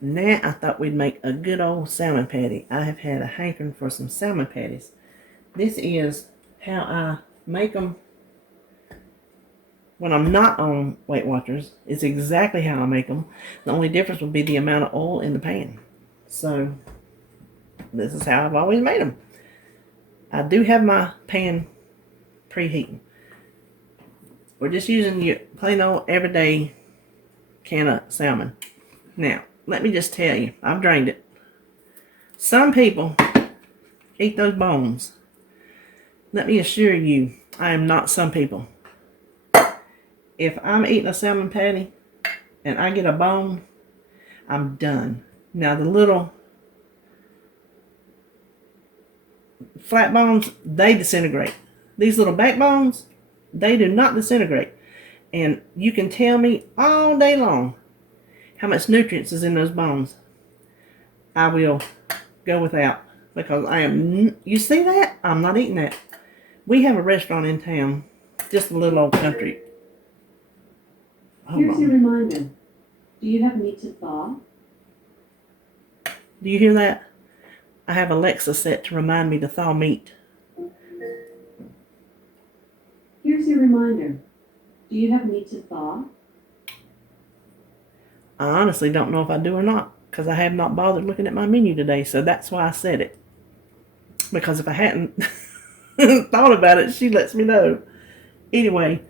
Now I thought we'd make a good old salmon patty. I have had a hankering for some salmon patties. This is how I make them when I'm not on Weight Watchers. It's exactly how I make them. The only difference would be the amount of oil in the pan. So this is how I've always made them. I do have my pan preheating. We're just using your plain old everyday can of salmon. Now, let me just tell you, I've drained it. Some people eat those bones. Let me assure you, I am not some people. If I'm eating a salmon patty and I get a bone, I'm done. Now the little flat bones, they disintegrate. These little backbones, they do not disintegrate. And you can tell me all day long how much nutrients is in those bones. I will go without, because I am, you see that? I'm not eating that. We have a restaurant in town, just a little old country. Here's your reminder. Do you have meat to thaw? Do you hear that? I have Alexa set to remind me to thaw meat. Here's your reminder. Do you have meat to thaw? I honestly don't know if I do or not, because I have not bothered looking at my menu today, so that's why I said it. Because if I hadn't thought about it, she lets me know. Anyway,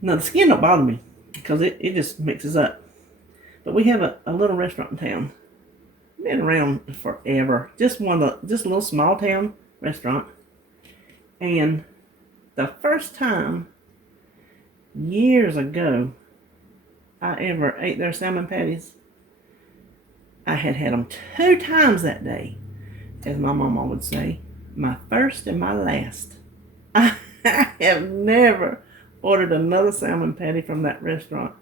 now the skin don't bother me, because it just mixes up. But we have a little restaurant in town. Been around forever. Just a little small town restaurant. And the first time, years ago, I ever ate their salmon patties, I had them 2 times that day, as my mama would say. My first and my last. I have never ordered another salmon patty from that restaurant.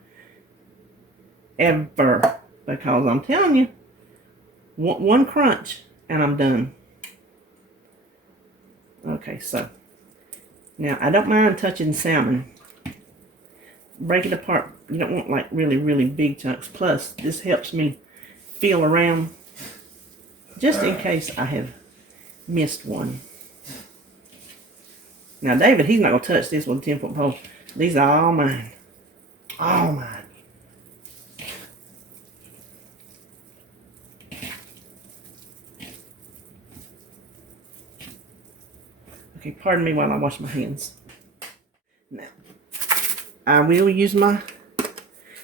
Ever. Because I'm telling you, one crunch and I'm done. Okay, so now I don't mind touching salmon. Break it apart. You don't want like really, really big chunks. Plus, this helps me feel around just in case I have missed one. Now, David, he's not going to touch this with a 10-foot pole. These are all mine. All mine. Okay, pardon me while I wash my hands. Now, I will use my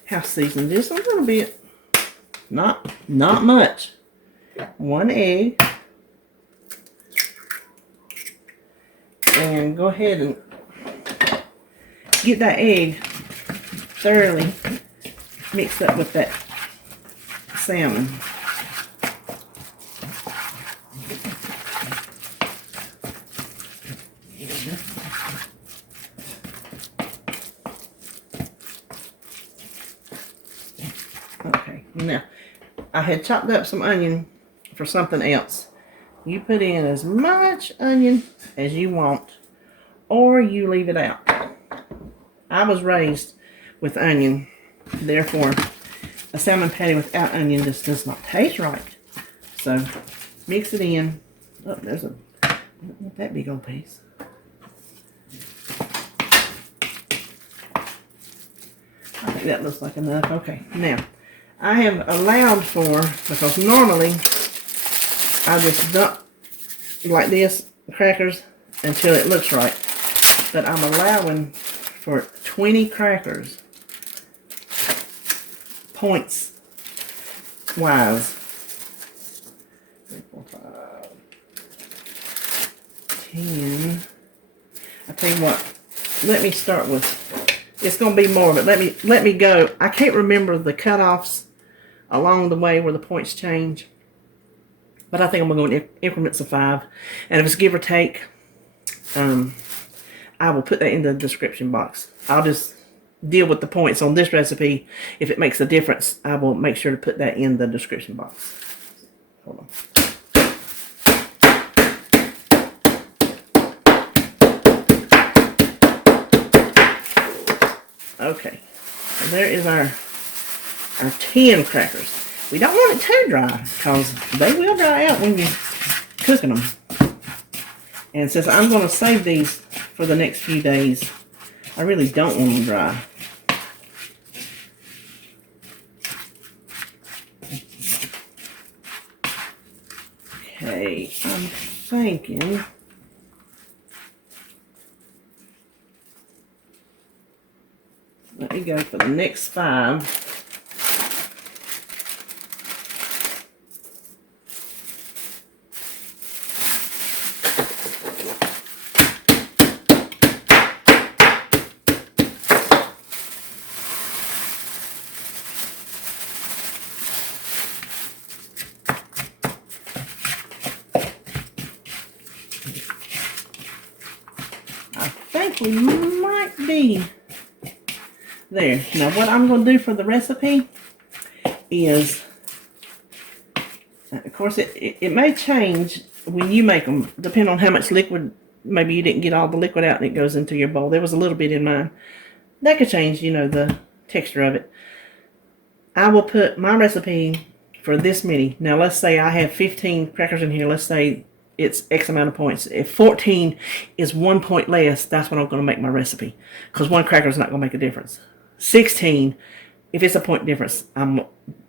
house seasoning just a little bit. Not much. 1 egg. And go ahead and get that egg thoroughly mixed up with that salmon. Okay, now I had chopped up some onion for something else. You put in as much onion as you want, or you leave it out. I was raised with onion, therefore a salmon patty without onion just does not taste right. So mix it in. Oh, there's not that big old piece. I think that looks like enough. Okay, now I have allowed for, because normally I just dump like this crackers until it looks right, but I'm allowing for 20 crackers points wise. 3, 4, 5, 10. I tell you what, let me start with, it's going to be more, but let me go. I can't remember the cutoffs along the way where the points change, but I think I'm going to go in increments of 5, and if it's give or take, I will put that in the description box. I'll just deal with the points on this recipe. If it makes a difference, I will make sure to put that in the description box. Hold on. Okay, so there is our 10 crackers. We don't want it too dry because they will dry out when you're cooking them. And since I'm going to save these for the next few days, I really don't want them dry. Okay, I'm thinking let me go for the next 5. I think we might be there. Now what I'm going to do for the recipe is, of course it may change when you make them, depending on how much liquid, maybe you didn't get all the liquid out and it goes into your bowl. There was a little bit in mine. That could change, you know, the texture of it. I will put my recipe for this many. Now let's say I have 15 crackers in here. Let's say it's X amount of points. If 14 is 1 point less, that's what I'm going to make my recipe. Because one cracker is not going to make a difference. 16, if it's a point difference,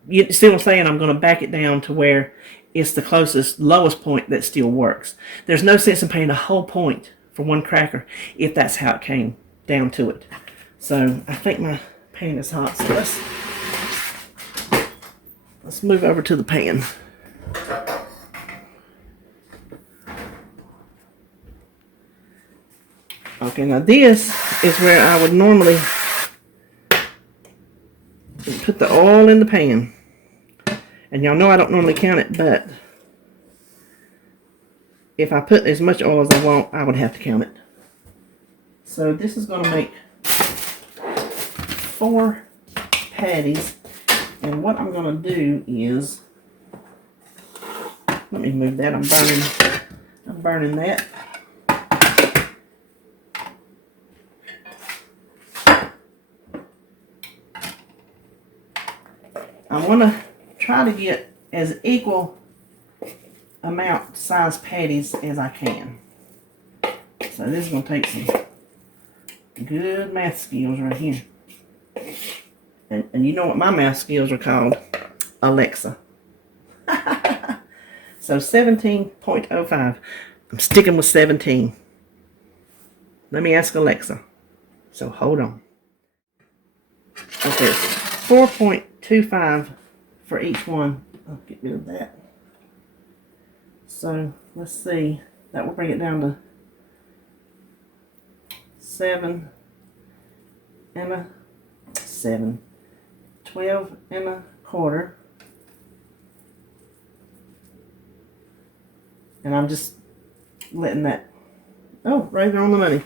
you see what I'm saying? I'm going to back it down to where it's the closest, lowest point that still works. There's no sense in paying a whole point for one cracker if that's how it came down to it. So I think my pan is hot. So let's move over to the pan. Okay, now this is where I would normally put the oil in the pan. And y'all know I don't normally count it, but if I put as much oil as I want, I would have to count it. So this is going to make 4 patties. And what I'm going to do is, let me move that. I'm burning that. I want to try to get as equal amount size patties as I can. So this is going to take some good math skills right here. And you know what my math skills are called? Alexa. So 17.05. I'm sticking with 17. Let me ask Alexa. So hold on. Okay, 4.25 for each one. I'll get rid of that. So let's see. That will bring it down to 7 and a 7. 12 and a quarter. And I'm just letting that, oh, right there on the money.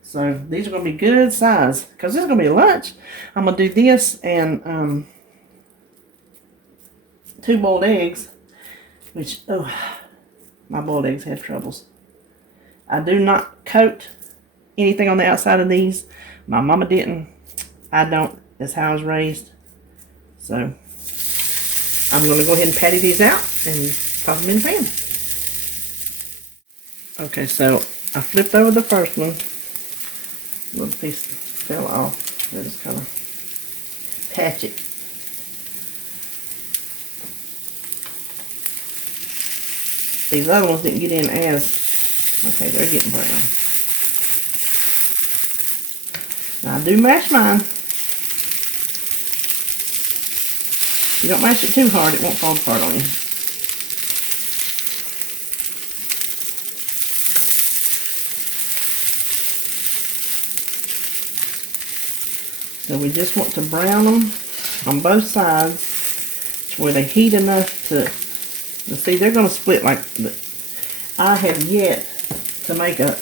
So these are going to be good size because this is going to be lunch. I'm going to do this and 2 boiled eggs, which, oh, my boiled eggs had troubles. I do not coat anything on the outside of these. My mama didn't. I don't. That's how I was raised. So I'm going to go ahead and patty these out and pop them in the pan. Okay, so I flipped over the first one. A little piece fell off. I just kind of patch it. These other ones didn't get in as, okay, they're getting brown. Now I do mash mine. If you don't mash it too hard, it won't fall apart on you. So we just want to brown them on both sides to where they heat enough to, see, they're going to split like, I have yet to make a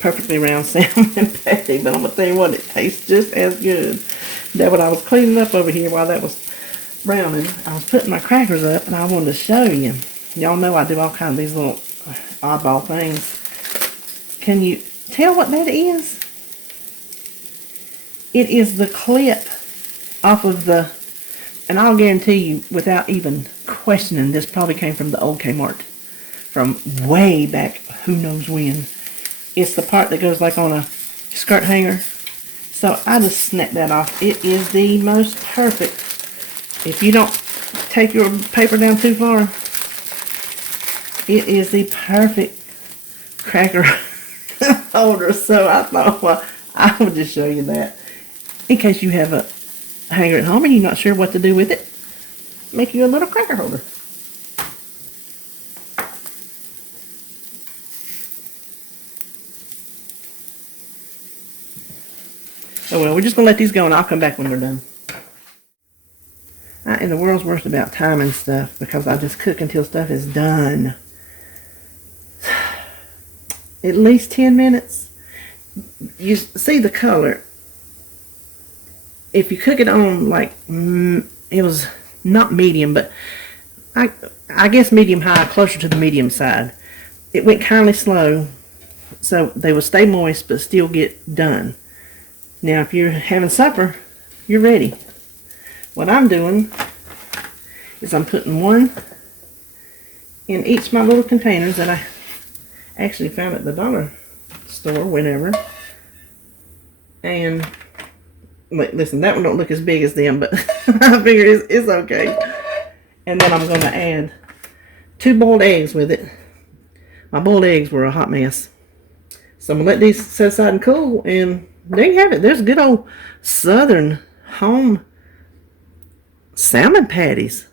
perfectly round salmon patty, but I'm going to tell you what, it tastes just as good. That what I was cleaning up over here while that was browning, I was putting my crackers up and I wanted to show you. Y'all know I do all kinds of these little oddball things. Can you tell what that is? It is the clip off of the And I'll guarantee you, without even questioning, this probably came from the old Kmart. From way back, who knows when. It's the part that goes like on a skirt hanger. So I just snapped that off. It is the most perfect. If you don't take your paper down too far, it is the perfect cracker holder. So I thought, well, I would just show you that. In case you have a hanger at home and you're not sure what to do with it, make you a little cracker holder. Oh well, we're just going to let these go and I'll come back when they're done. I am the world's worst about timing stuff because I just cook until stuff is done. At least 10 minutes. You see the color. If you cook it on like, it was not medium, but I guess medium high, closer to the medium side. It went kindly slow, so they will stay moist but still get done. Now if you're having supper, you're ready. What I'm doing is I'm putting one in each of my little containers that I actually found at the dollar store whenever. And listen, that one don't look as big as them, but I figure it's okay. And then I'm going to add 2 boiled eggs with it. My boiled eggs were a hot mess. So I'm going to let these set aside and cool, and there you have it. There's good old southern home salmon patties.